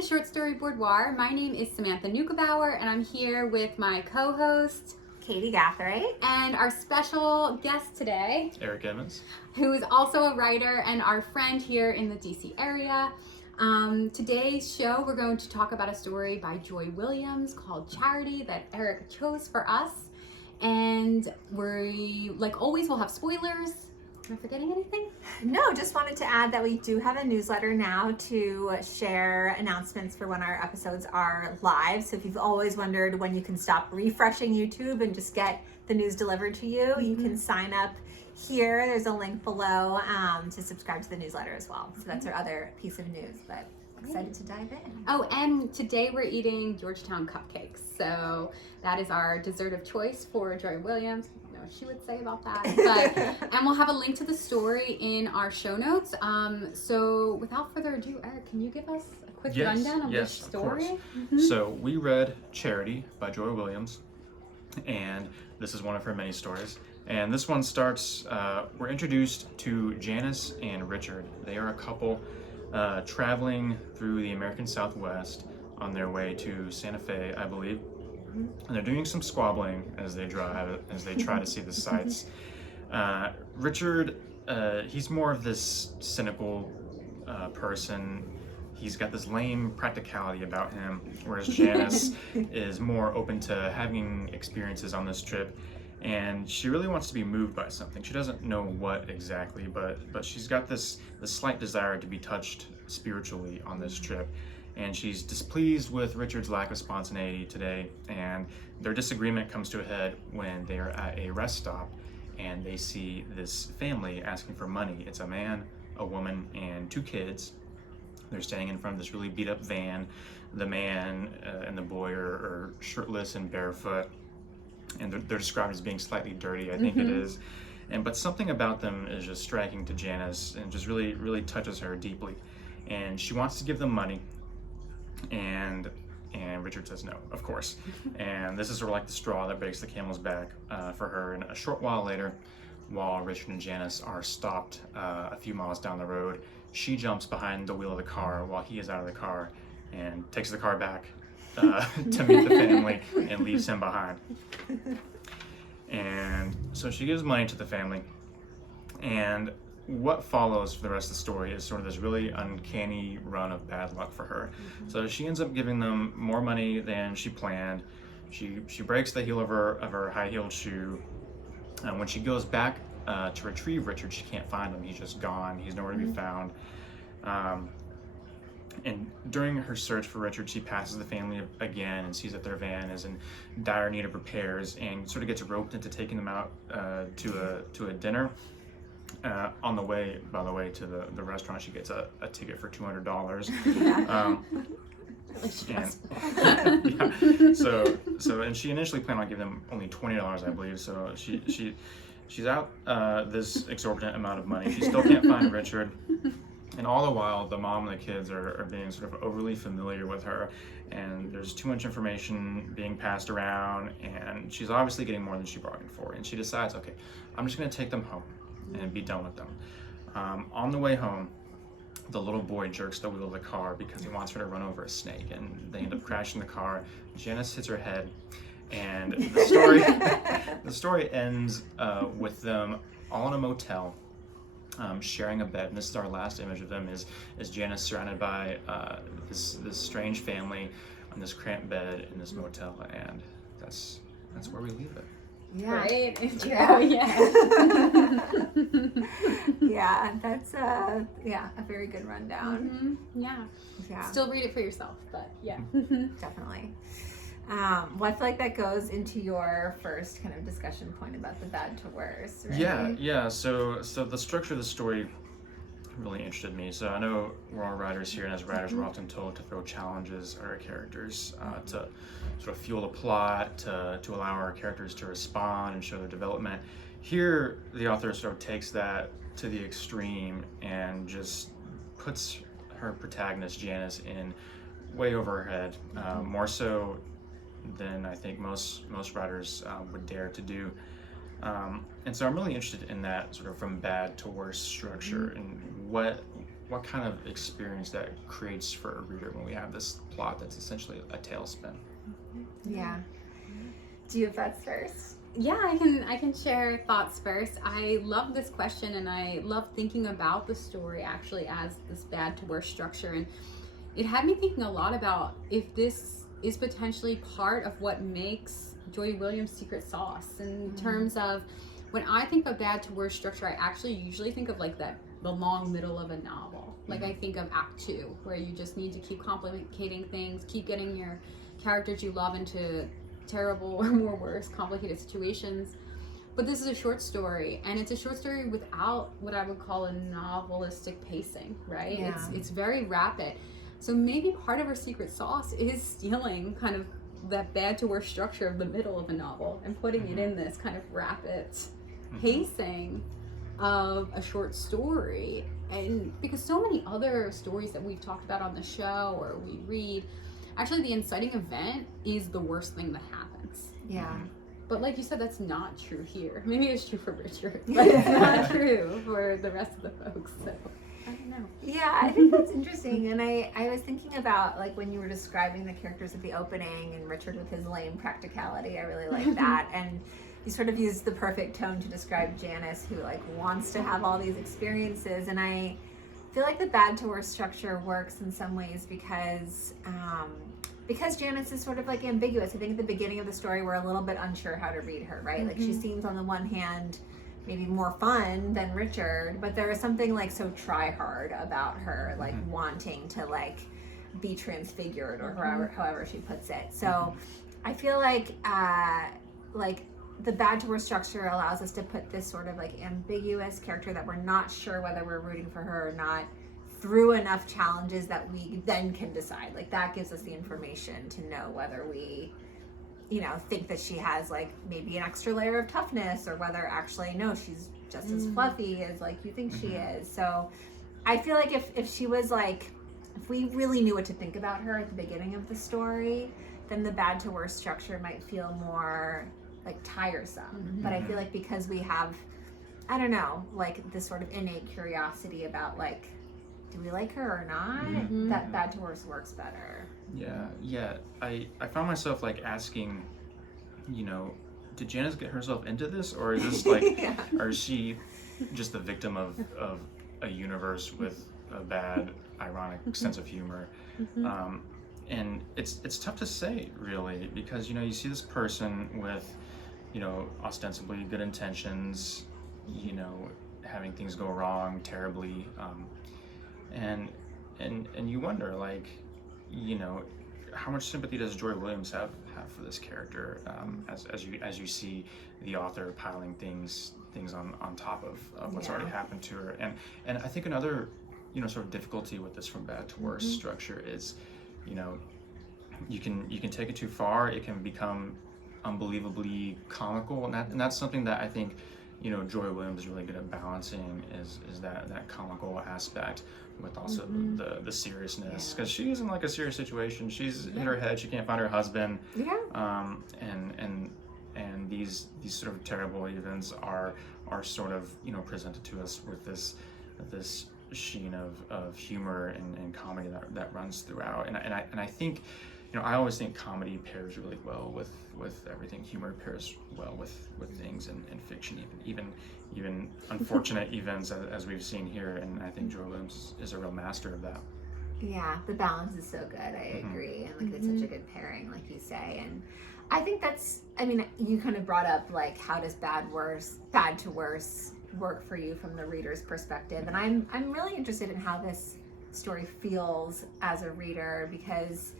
to Short Story Boudoir. My name is Samantha Neugebauer, and I'm here with my co-host, Katy Gathright. And our special guest today, Eric Emmons, who is also a writer and our friend here in the DC area. Today's show, we're going to talk about a story by Joy Williams called Charity that Eric chose for us. And we, like always, will have spoilers. Am I forgetting anything? No, just wanted to add that we do have a newsletter now to share announcements for when our episodes are live. So if you've always wondered when you can stop refreshing YouTube and just get the news delivered to you, you can sign up here. There's a link below to subscribe to the newsletter as well. So that's our other piece of news, but excited to dive in. Oh, and today we're eating Georgetown cupcakes. So that is our dessert of choice for Joy Williams. I don't know what she would say about that. But and we'll have a link to the story in our show notes. So without further ado, Eric, can you give us a quick rundown of this story? So we read Charity by Joy Williams, and this is one of her many stories. And this one starts, we're introduced to Janice and Richard. They are a couple traveling through the American Southwest on their way to Santa Fe, I believe. And they're doing some squabbling as they drive, as they try to see the sights. Richard, he's more of this cynical person. He's got this lame practicality about him, whereas Janice is more open to having experiences on this trip. And she really wants to be moved by something. She doesn't know what exactly, but she's got this slight desire to be touched spiritually on this trip. And she's displeased with Richard's lack of spontaneity today, and their disagreement comes to a head when they are at a rest stop and they see this family asking for money. It's a man, a woman, and 2 kids. They're standing in front of this really beat up van. The man and the boy are shirtless and barefoot, and they're described as being slightly dirty, I think it is. But something about them is just striking to Janice and just really touches her deeply. And she wants to give them money, and Richard says no, of course. And this is sort of like the straw that breaks the camel's back for her. And a short while later, while Richard and Janice are stopped a few miles down the road, she jumps behind the wheel of the car while he is out of the car and takes the car back to meet the family and leaves him behind. And so she gives money to the family, and what follows for the rest of the story is sort of this really uncanny run of bad luck for her. So she ends up giving them more money than she planned. She breaks the heel of her high-heeled shoe. When she goes back to retrieve Richard, she can't find him. He's just gone. He's nowhere to be found. And during her search for Richard, she passes the family again and sees that their van is in dire need of repairs, and sort of gets roped into taking them out to a dinner. On the way, by the way, to the restaurant, she gets a ticket for $200. And she initially planned on giving them only $20, I believe. So she's out this exorbitant amount of money. She still can't find Richard. And all the while, the mom and the kids are being sort of overly familiar with her, and there's too much information being passed around, and she's obviously getting more than she bargained for. And she decides, okay, I'm just going to take them home and be done with them. On the way home, the little boy jerks the wheel of the car because he wants her to run over a snake, and they end up crashing the car. Janice hits her head, and the story ends with them all in a motel, sharing a bed. And this is our last image of them, is Janice surrounded by this strange family on this cramped bed in this motel, and that's where we leave it. Yeah. Right? Intro, yeah. Yeah, that's a very good rundown. Yeah. Still read it for yourself, but yeah. Definitely. Well, I feel like that goes into your first kind of discussion point about the bad to worse, right? Yeah. So the structure of the story really interested me. So I know we're all writers here, and as writers, we're often told to throw challenges at our characters, to sort of fuel the plot, to allow our characters to respond and show their development. Here, the author sort of takes that to the extreme and just puts her protagonist, Janice, in way over her head, more so than I think most writers would dare to do. And so I'm really interested in that sort of from bad to worse structure, and what kind of experience that creates for a reader when we have this plot that's essentially a tailspin. Yeah. Do you have thoughts first? Yeah, I can share thoughts first. I love this question, and I love thinking about the story actually as this bad to worse structure, and it had me thinking a lot about if this is potentially part of what makes Joy Williams' secret sauce in terms of, when I think of bad to worse structure, I actually usually think of like the long middle of a novel. Like I think of Act 2, where you just need to keep complicating things, keep getting your characters you love into terrible or more worse complicated situations. But this is a short story, and it's a short story without what I would call a novelistic pacing, right? Yeah. It's very rapid. So maybe part of her secret sauce is stealing kind of that bad to worse structure of the middle of a novel and putting it in this kind of rapid pacing of a short story. And because so many other stories that we've talked about on the show or we read, actually the inciting event is the worst thing that happens. Yeah. But like you said, that's not true here. Maybe it's true for Richard, but it's not true for the rest of the folks. So I don't know. Yeah, I think that's interesting. And I was thinking about, like, when you were describing the characters at the opening and Richard with his lame practicality, I really like that. And you sort of used the perfect tone to describe Janice, who like wants to have all these experiences. And I feel like the bad to worse structure works in some ways because Janice is sort of like ambiguous. I think at the beginning of the story, we're a little bit unsure how to read her, right? Like she seems on the one hand maybe more fun than Richard, but there is something like so try hard about her, like wanting to like be transfigured or however she puts it. So I feel like the bad to worse structure allows us to put this sort of like ambiguous character that we're not sure whether we're rooting for her or not through enough challenges that we then can decide. Like that gives us the information to know whether we, you know, think that she has like maybe an extra layer of toughness, or whether actually no, she's just as fluffy as like you think she is. So I feel like if she was like, if we really knew what to think about her at the beginning of the story, then the bad to worse structure might feel more like tiresome. But I feel like because we have, I don't know, like this sort of innate curiosity about like, do we like her or not? That bad to worse works better. Yeah. I found myself like asking, you know, did Janice get herself into this, or is this like, or is she just the victim of a universe with a bad, ironic sense of humor? And it's tough to say really, because you know, you see this person with, you know, ostensibly good intentions, you know, having things go wrong terribly, and you wonder, like, you know, how much sympathy does Joy Williams have for this character, as you see the author piling things on top of what's already happened to her. And I think another, you know, sort of difficulty with this from bad to worse structure is, you know, you can take it too far. It can become unbelievably comical, and that's something that I think, you know, Joy Williams is really good at balancing, is that comical aspect with also the seriousness, because she's in like a serious situation. She's hit her head. She can't find her husband. And these sort of terrible events are sort of, you know, presented to us with this sheen of humor and comedy that runs throughout. And I think, you know, I always think comedy pairs really well with everything. Humor pairs well with things in fiction, even unfortunate events as we've seen here. And I think Joy Williams is a real master of that. Yeah, the balance is so good. I agree. And like it's such a good pairing, like you say. And I think that's, I mean, you kind of brought up like, how does bad to worse work for you from the reader's perspective? And I'm really interested in how this story feels as a reader, because,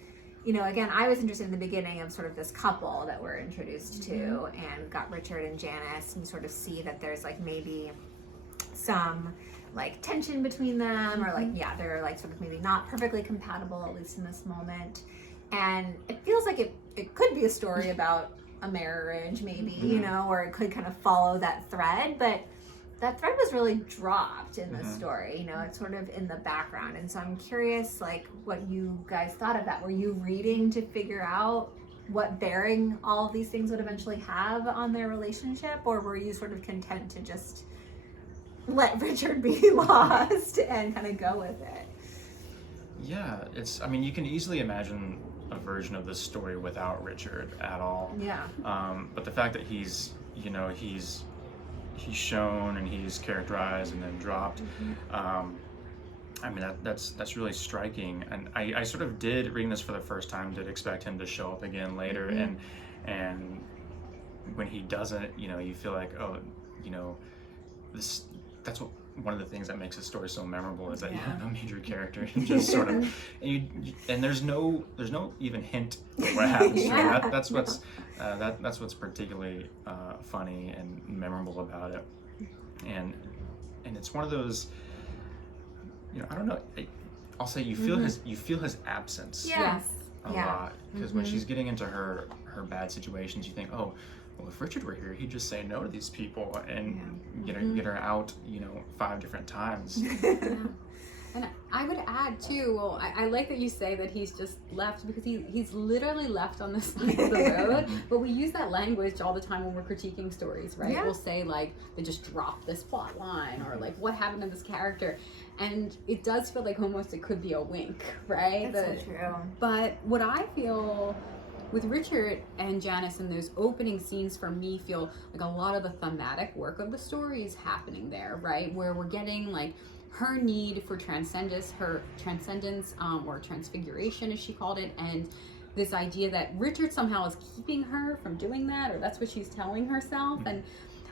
you know, again, I was interested in the beginning of sort of this couple that we're introduced to, and got Richard and Janice, and sort of see that there's like maybe some like tension between them, or like, they're like sort of maybe not perfectly compatible, at least in this moment. And it feels like it could be a story about a marriage, maybe, you know, or it could kind of follow that thread, but that thread was really dropped in the story, you know, it's sort of in the background. And so I'm curious, like, what you guys thought of that. Were you reading to figure out what bearing all of these things would eventually have on their relationship, or were you sort of content to just let Richard be lost and kind of go with it. Yeah, I mean, you can easily imagine a version of this story without Richard at all. Yeah. But the fact that he's shown and he's characterized and then dropped, I mean, that's really striking. And I sort of did, reading this for the first time, did expect him to show up again later, and when he doesn't, you feel like, oh, that's one of the things that makes the story so memorable, is that you have no major character, and just sort of, and there's no even hint of what happens to him. That's what's particularly funny and memorable about it, and it's one of those, I don't know, I'll say you feel his absence a lot, because when she's getting into her bad situations, you think, oh, well, if Richard were here, he'd just say no to these people and get her out, 5 different times. And I would add too, well, I like that you say that he's just left, because he's literally left on the side of the road. But we use that language all the time when we're critiquing stories, right? We'll say like, they just dropped this plot line, or like, what happened to this character? And it does feel like almost it could be a wink, right? That's so true. But what I feel with Richard and Janice in those opening scenes, for me, feel like a lot of the thematic work of the story is happening there, right? Where we're getting like her need for transcendence, or transfiguration, as she called it, and this idea that Richard somehow is keeping her from doing that, or that's what she's telling herself. And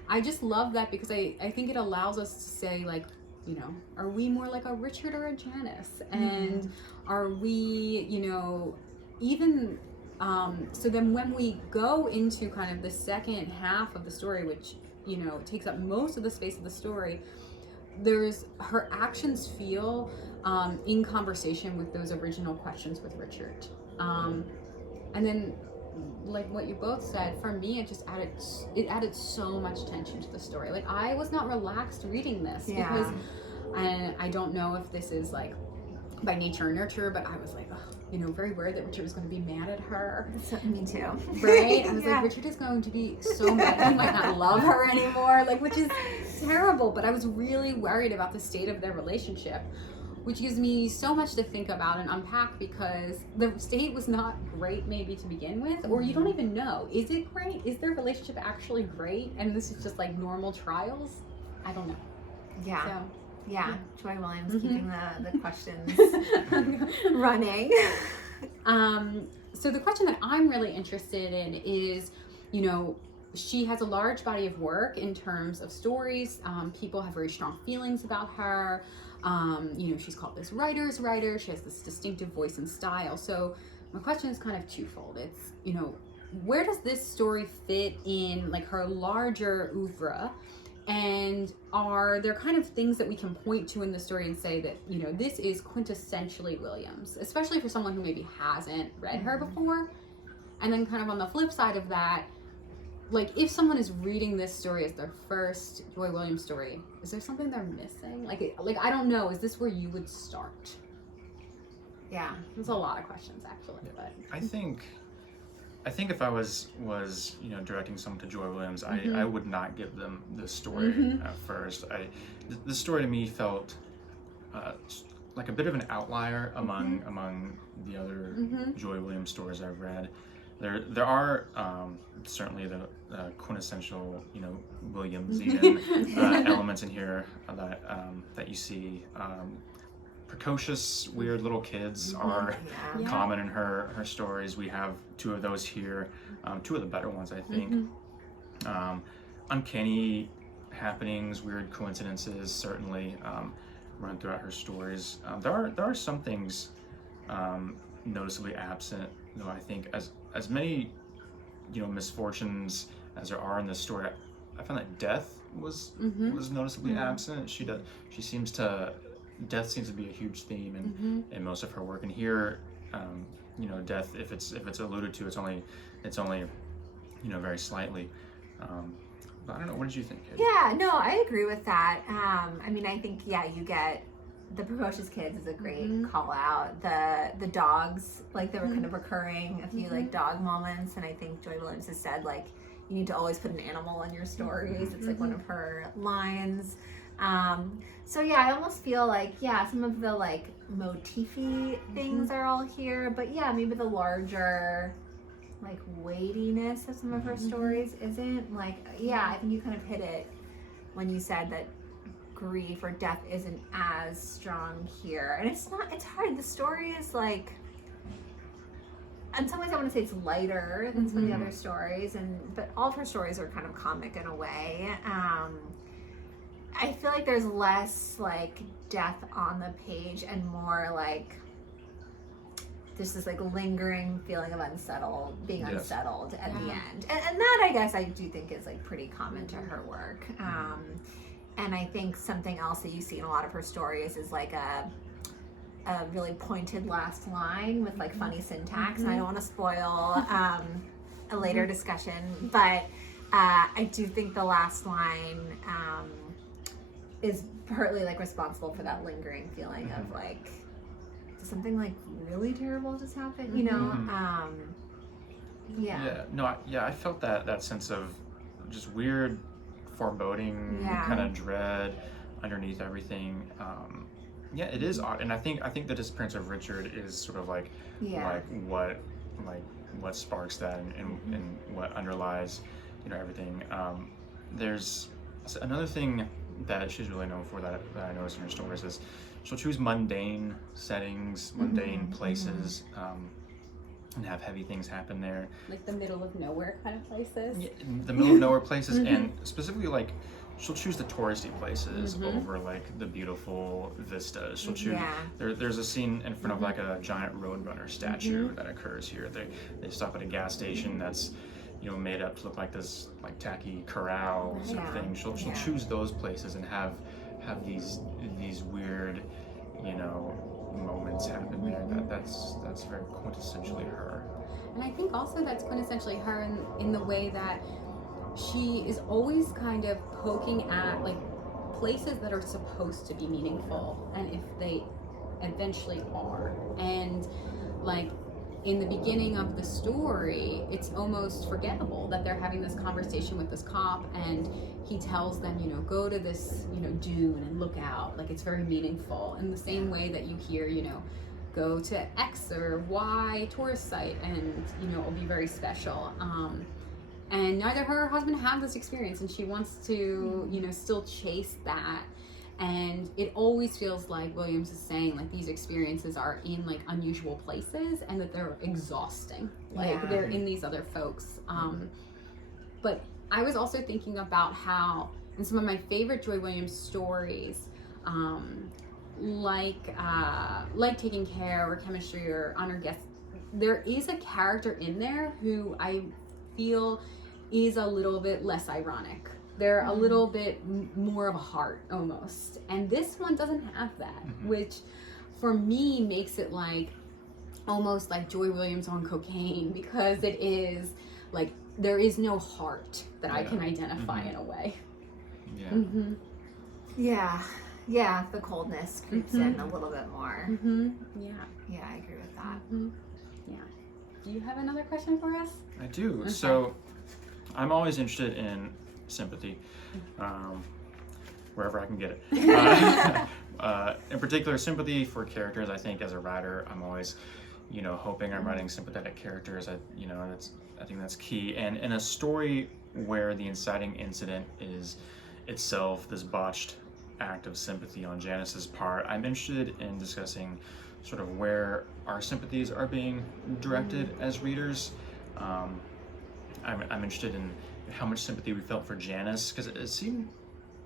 I just love that, because I think it allows us to say, like, are we more like a Richard or a Janice? And are we, even... so then when we go into kind of the second half of the story, which, takes up most of the space of the story, her actions feel in conversation with those original questions with Richard. And then, like what you both said, for me, it just added so much tension to the story. Like, I was not relaxed reading this, because, and I don't know if this is like by nature or nurture, but I was like, oh, very worried that Richard was going to be mad at her. Me too. Right? I was like, Richard is going to be so mad. He might not love her anymore, like, which is terrible. But I was really worried about the state of their relationship, which gives me so much to think about and unpack, because the state was not great maybe to begin with, or you don't even know. Is it great? Is their relationship actually great? And this is just like normal trials? I don't know. Yeah. So, Joy Williams keeping the questions running. So the question that I'm really interested in is, she has a large body of work in terms of stories. People have very strong feelings about her. She's called this writer's writer. She has this distinctive voice and style. So my question is kind of twofold. It's, where does this story fit in like her larger oeuvre? And are there kind of things that we can point to in the story and say that, this is quintessentially Williams, especially for someone who maybe hasn't read her before? And then kind of on the flip side of that, like, if someone is reading this story as their first Joy Williams story, is there something they're missing? Like I don't know, is this where you would start? Yeah. There's a lot of questions, actually. But I think if I was directing someone to Joy Williams, I would not give them this story at first. The story to me felt like a bit of an outlier among the other Joy Williams stories I've read. There are certainly the quintessential Williamsian elements in here that you see. Precocious, weird little kids are common in her stories. We have 2 of those here, 2 of the better ones, I think. Uncanny happenings, weird coincidences certainly run throughout her stories. There are some things noticeably absent, though. I think as many misfortunes as there are in this story, I found that death was noticeably absent. Death seems to be a huge theme in most of her work, and here, death, if it's alluded to, it's only very slightly. But I don't know. What did you think, Katy? Yeah, no, I agree with that. I mean, I think you get the precocious kids is a great call out. The dogs, like, they were kind of recurring, a few like dog moments, and I think Joy Williams has said, like, you need to always put an animal in your stories. It's like one of her lines. So yeah, I almost feel like, yeah, some of the like motify things are all here, but yeah, maybe the larger like weightiness of some of her stories isn't. Like, yeah, I think you kind of hit it when you said that grief or death isn't as strong here. And it's hard. The story is like, in some ways I want to say it's lighter than some of the other stories, but all of her stories are kind of comic in a way. I feel like there's less like death on the page and more like there's this like lingering feeling of being unsettled at the end. And that I guess I do think is like pretty common to her work. And I think something else that you see in a lot of her stories is like a really pointed last line with like funny syntax. And I don't want to spoil a later discussion, but I do think the last line is partly like responsible for that lingering feeling of like, did something like really terrible just happen? You know? I felt that sense of just weird foreboding, kind of dread underneath everything. It is odd, and I think the disappearance of Richard is sort of like what sparks that and what underlies everything. There's another thing that she's really known for that I noticed in her stories is she'll choose mundane settings, mundane places, and have heavy things happen there. Like the middle of nowhere kind of places. Yeah, the middle of nowhere places, and specifically like she'll choose the touristy places over like the beautiful vistas. She'll choose. There's a scene in front of like a giant Roadrunner statue that occurs here. They stop at a gas station that's made up to look like this like tacky corral sort of thing. She'll choose those places and have these weird moments happen there. That's very quintessentially her. And I think also that's quintessentially her in the way that she is always kind of poking at like places that are supposed to be meaningful, and if they eventually are. And like in the beginning of the story, it's almost forgettable that they're having this conversation with this cop, and he tells them, go to this, dune and look out. Like, it's very meaningful. In the same way that you hear, go to X or Y tourist site, and, it'll be very special. And neither her or her husband have this experience, and she wants to, still chase that. And it always feels like Williams is saying like these experiences are in like unusual places and that they're exhausting. Like they're in these other folks. But I was also thinking about how in some of my favorite Joy Williams stories, like Taking Care or Chemistry or Honored Guests, there is a character in there who I feel is a little bit less ironic. They're a little bit more of a heart almost. And this one doesn't have that, which for me makes it like almost like Joy Williams on cocaine, because it is like there is no heart that I can identify in a way. Yeah, the coldness creeps in a little bit more. Yeah, I agree with that. Yeah. Do you have another question for us? I do. Okay. So I'm always interested in sympathy, wherever I can get it. In particular, sympathy for characters. I think as a writer, I'm always, hoping I'm writing sympathetic characters. I think that's key. And in a story where the inciting incident is itself this botched act of sympathy on Janice's part, I'm interested in discussing sort of where our sympathies are being directed as readers. I'm interested in how much sympathy we felt for Janice, because it seemed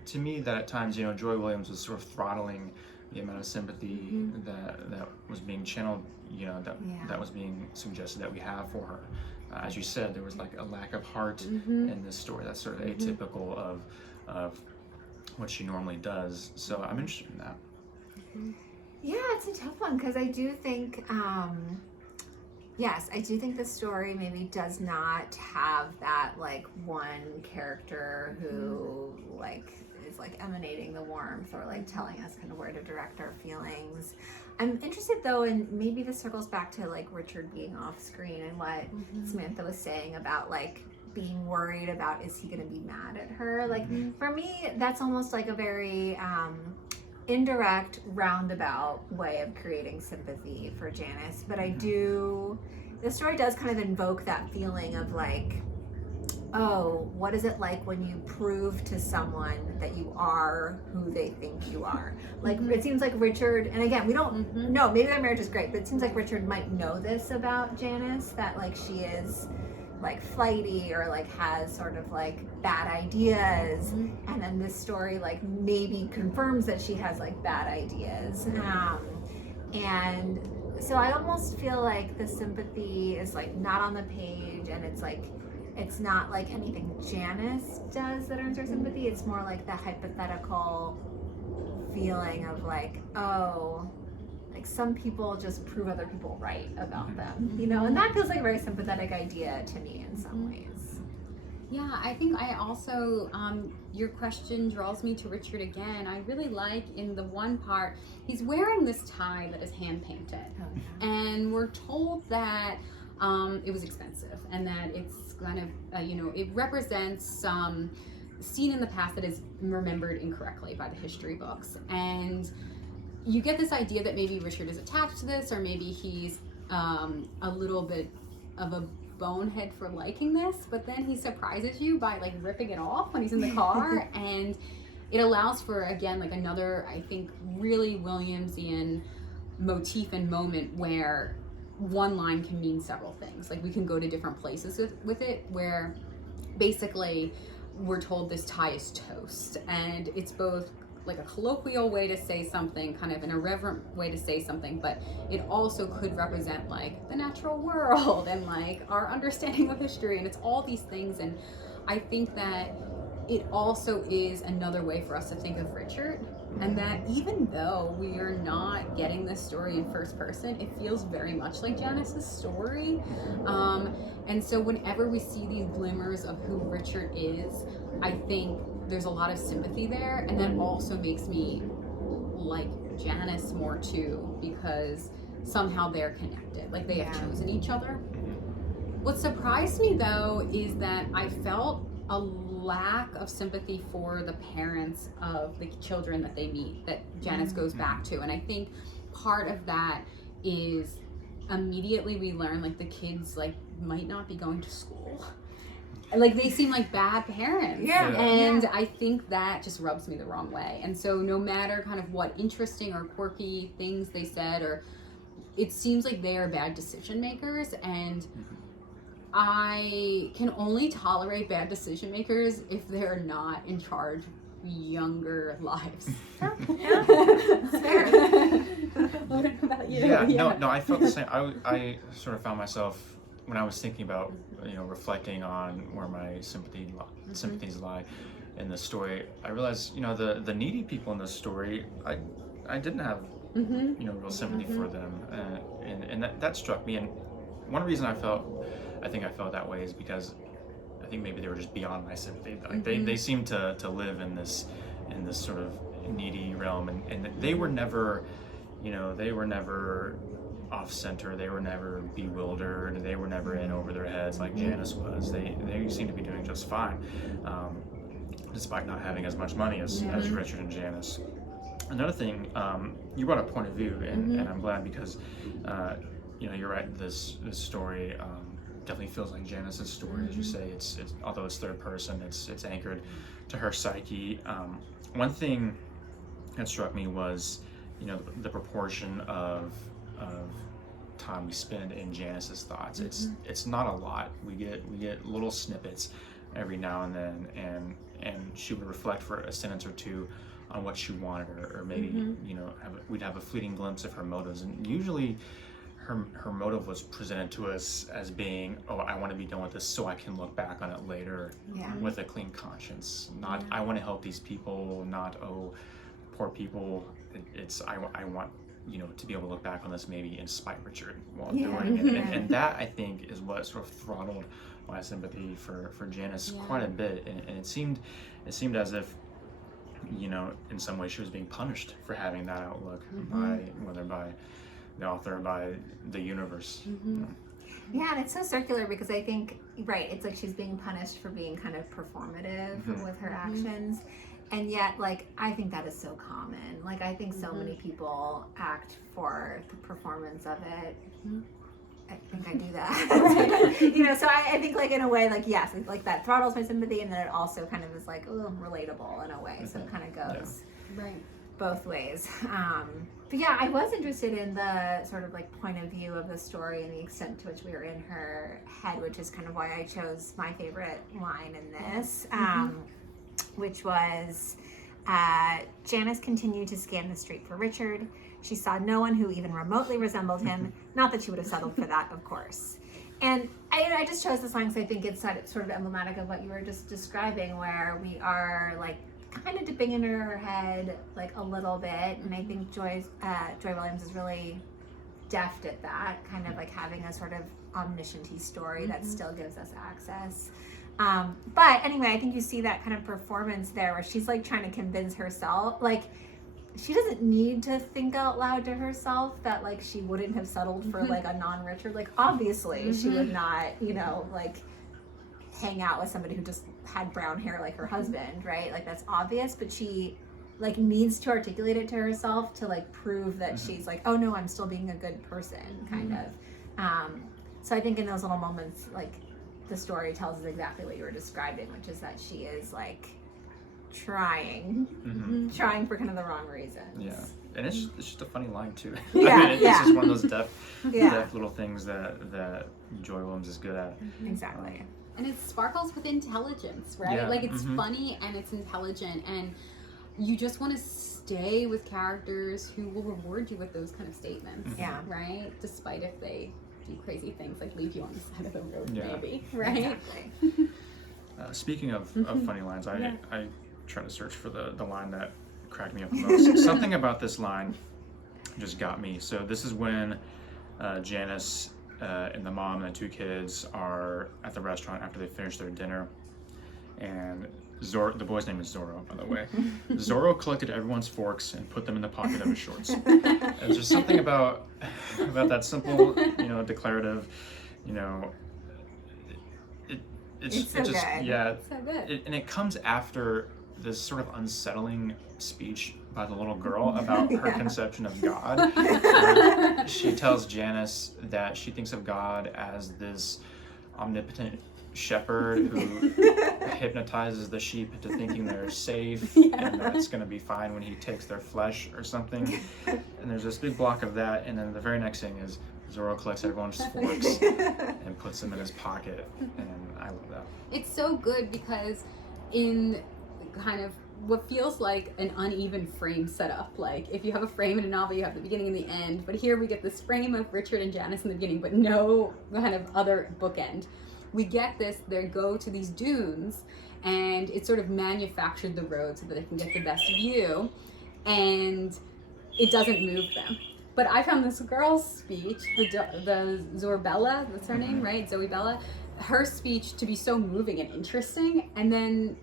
to me that at times, Joy Williams was sort of throttling the amount of sympathy that was being channeled, that was being suggested that we have for her. As you said, there was like a lack of heart in this story. That's sort of atypical of what she normally does. So I'm interested in that. Yeah, it's a tough one, because I do think, yes, I do think the story maybe does not have that like one character who like is like emanating the warmth or like telling us kind of where to direct our feelings. I'm interested though, and maybe this circles back to like Richard being off screen and what Samantha was saying about like being worried about, is he going to be mad at her? Like, for me, that's almost like a very indirect, roundabout way of creating sympathy for Janice. But the story does kind of invoke that feeling of like, oh, what is it like when you prove to someone that you are who they think you are? Like, it seems like Richard, and again, we don't know, maybe their marriage is great, but it seems like Richard might know this about Janice, that like she is like flighty or like has sort of like bad ideas. And then this story like maybe confirms that she has like bad ideas. And so I almost feel like the sympathy is like not on the page, and it's like, it's not like anything Janice does that earns her sympathy. It's more like the hypothetical feeling of like, oh, like some people just prove other people right about them, you know? And that feels like a very sympathetic idea to me in some ways. Yeah, I think I also, your question draws me to Richard again. I really like in the one part, he's wearing this tie that is hand painted. And we're told that it was expensive and that it's kind of, it represents some scene in the past that is remembered incorrectly by the history books. And you get this idea that maybe Richard is attached to this, or maybe he's a little bit of a bonehead for liking this, but then he surprises you by like ripping it off when he's in the car. And it allows for, again, like another, I think, really Williamsian motif and moment where one line can mean several things. Like we can go to different places with it, where basically we're told this tie is toast, and it's both like a colloquial way to say something, kind of an irreverent way to say something, but it also could represent like the natural world and like our understanding of history, and it's all these things. And I think that it also is another way for us to think of Richard, and that even though we are not getting this story in first person, it feels very much like Janice's story. And so whenever we see these glimmers of who Richard is, I think there's a lot of sympathy there, and that also makes me like Janice more too, because somehow they're connected, like they have chosen each other. What surprised me though is that I felt a lack of sympathy for the parents of the children that they meet, that Janice goes back to. And I think part of that is immediately we learn like the kids like might not be going to school. Like they seem like bad parents. And I think that just rubs me the wrong way. And so no matter kind of what interesting or quirky things they said, or it seems like they are bad decision makers, and I can only tolerate bad decision makers if they're not in charge of younger lives. Fair. What about you? No, I felt the same. I sort of found myself, when I was thinking about, reflecting on where my sympathies lie in the story, I realized, the needy people in this story, I didn't have, real sympathy for them, and that struck me. And one reason I think I felt that way is because I think maybe they were just beyond my sympathy. Like they seemed to live in this sort of needy realm, and they were never, they were never off center. They were never bewildered. They were never in over their heads like Janice was. They seemed to be doing just fine, despite not having as much money as Richard and Janice. Another thing, you brought up point of view, and I'm glad, because you're right. This story definitely feels like Janice's story, as you say. It's although it's third person, it's anchored to her psyche. One thing that struck me was, the proportion of time we spend in Janice's thoughts. It's not a lot. We get little snippets every now and then, and she would reflect for a sentence or two on what she wanted, or maybe we'd have a fleeting glimpse of her motives, and usually her motive was presented to us as being, oh, I want to be done with this so I can look back on it later with a clean conscience. Not I want to help these people, not, oh, poor people. It's I want to be able to look back on this maybe and spite Richard while doing it. And that, I think, is what sort of throttled my sympathy for Janice quite a bit. And it seemed as if, in some way she was being punished for having that outlook, whether by the author or by the universe. Yeah, and it's so circular because I think, right, it's like she's being punished for being kind of performative with her actions. And yet, like, I think that is so common. Like, I think so many people act for the performance of it. I think I do that. You know, so I think, like, in a way, like, yes, like that throttles my sympathy, and then it also kind of is like, oh, relatable in a way. So it kind of goes both ways. But yeah, I was interested in the sort of like point of view of the story and the extent to which we were in her head, which is kind of why I chose my favorite line in this, which was Janice continued to scan the street for Richard. She saw no one who even remotely resembled him. Not that she would have settled for that, of course. And I just chose this line because I think it's sort of emblematic of what you were just describing, where we are like kind of dipping into her head like a little bit, and I think Joy Williams is really deft at that, kind of like having a sort of omniscient-y story that still gives us access. But anyway, I think you see that kind of performance there where she's like trying to convince herself, like she doesn't need to think out loud to herself that like she wouldn't have settled for like a non-Richard. Like obviously she would not, you know, like hang out with somebody who just had brown hair like her husband, right? Like that's obvious, but she like needs to articulate it to herself to like prove that she's like, oh no, I'm still being a good person, kind of. So I think in those little moments, like the story tells us exactly what you were describing, which is that she is like trying for kind of the wrong reasons. Yeah, and it's just a funny line too. Yeah, I mean, it's just one of those deft little things that Joy Williams is good at. Exactly. And it sparkles with intelligence, right? Yeah. Like it's funny and it's intelligent, and you just want to stay with characters who will reward you with those kind of statements. Yeah. Right? Despite if they do crazy things like leave you on the side of the road, Yeah. maybe. Right? Exactly. Speaking of funny lines, I tried to search for the line that cracked me up the most. Something about this line just got me. So this is when Janice and the mom and the two kids are at the restaurant after they finish their dinner, and the boy's name is Zorro, by the way. Zorro collected everyone's forks and put them in the pocket of his shorts. There's just something about that simple, you know, declarative, you know, it's so just good. yeah, So good. and it comes after this sort of unsettling speech by the little girl about her conception of God. Where she tells Janice that she thinks of God as this omnipotent shepherd who hypnotizes the sheep into thinking they're safe and that it's going to be fine when he takes their flesh or something. And there's this big block of that, and then the very next thing is Zorro collects everyone's forks and puts them in his pocket, and I love that. It's so good because in kind of what feels like an uneven frame setup, like if you have a frame in a novel, you have the beginning and the end, but here we get this frame of Richard and Janice in the beginning, but no kind of other bookend. We get this, they go to these dunes, and it's sort of manufactured the road so that they can get the best view, and it doesn't move them. But I found this girl's speech, the Zorbella, that's her name, right? Zoe Bella, her speech to be so moving and interesting, and then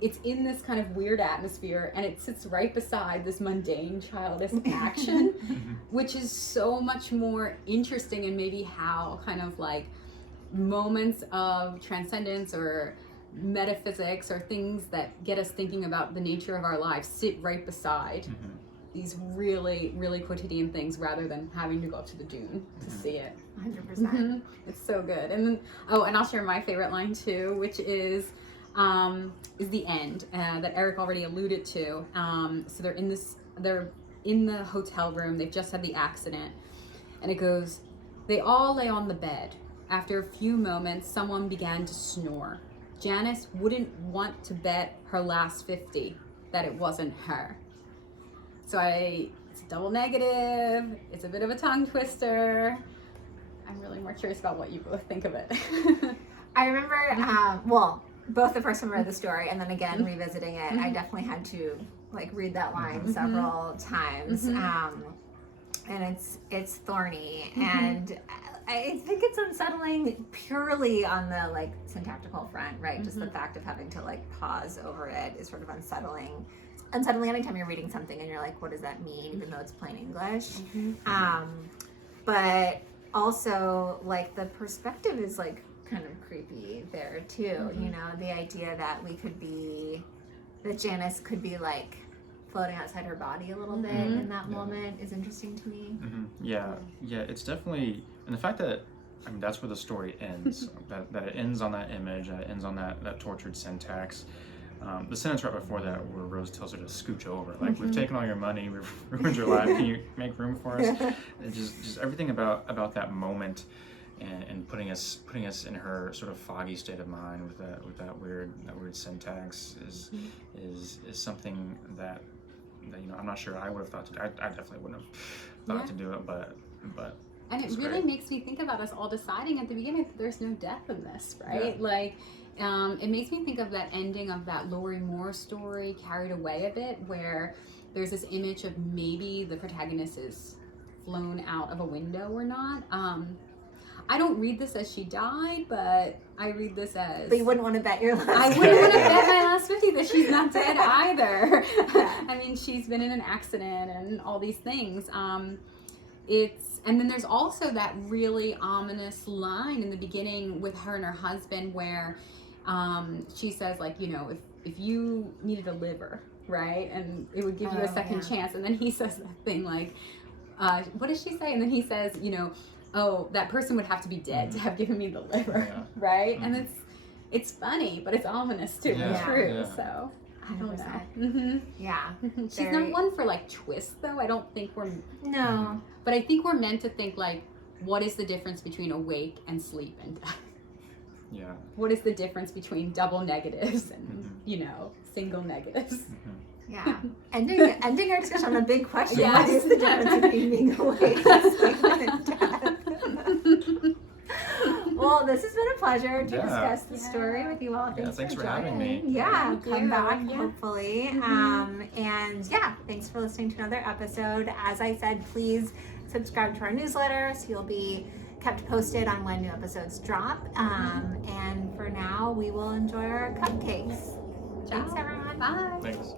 it's in this kind of weird atmosphere, and it sits right beside this mundane, childish action, which is so much more interesting, and maybe how kind of like moments of transcendence or metaphysics or things that get us thinking about the nature of our lives sit right beside these really, really quotidian things rather than having to go up to the dune to see it. 100%. It's so good. And then, and I'll share my favorite line too, which is the end that Eric already alluded to. So they're in the hotel room. They've just had the accident, and it goes, they all lay on the bed. After a few moments, someone began to snore. Janice wouldn't want to bet her last 50 that it wasn't her. So it's a double negative. It's a bit of a tongue twister. I'm really more curious about what you both think of it. I remember, both the first time I read the story and then again revisiting it, I definitely had to like read that line several times. And it's thorny, and I think it's unsettling purely on the like syntactical front, right? Just the fact of having to like pause over it is sort of unsettling. It's unsettling anytime you're reading something and you're like, what does that mean? Even though it's plain English. But also, like, the perspective is, like, kind of creepy there, too. You know, the idea that that Janice could be, like, floating outside her body a little bit in that moment is interesting to me. Yeah, it's definitely, and the fact that, I mean, that's where the story ends, that it ends on that image, that it ends on that tortured syntax. The sentence right before that where Rose tells her to scooch over, like, we've taken all your money, we've ruined your life, can you make room for us? And just everything about that moment and putting us in her sort of foggy state of mind with that weird syntax is something that you know, I'm not sure I would have thought to do. I definitely wouldn't have thought to do it, but and it really great. makes me think about us all deciding at the beginning that there's no death in this, right? Like, it makes me think of that ending of that Lori Moore story, Carried Away, a bit, where there's this image of maybe the protagonist is flown out of a window or not. I don't read this as she died, but I read this as... But you wouldn't want to bet your last I wouldn't want to bet my last 50 that she's not dead either. I mean, she's been in an accident and all these things. And then there's also that really ominous line in the beginning with her and her husband where she says, like, you know, if you needed a liver, right, and it would give you a second chance, and then he says that thing like, what does she say? And then he says, you know, oh, that person would have to be dead to have given me the liver, right? And it's funny, but it's ominous too, and true. So I don't know. Yeah. She's not one for like twists, though. I don't think we're but I think we're meant to think like, what is the difference between awake and sleep and death? Yeah. What is the difference between double negatives and you know, single negatives? Yeah. Ending our discussion on a big question. What is the difference between being awake and sleeping and death? Well, this has been a pleasure to discuss the story with you all. Thanks for having me. Yeah, come back hopefully. And thanks for listening to another episode. As I said, please subscribe to our newsletter so you'll be kept posted on when new episodes drop. And for now, we will enjoy our cupcakes. Thanks, everyone. Bye. Thanks.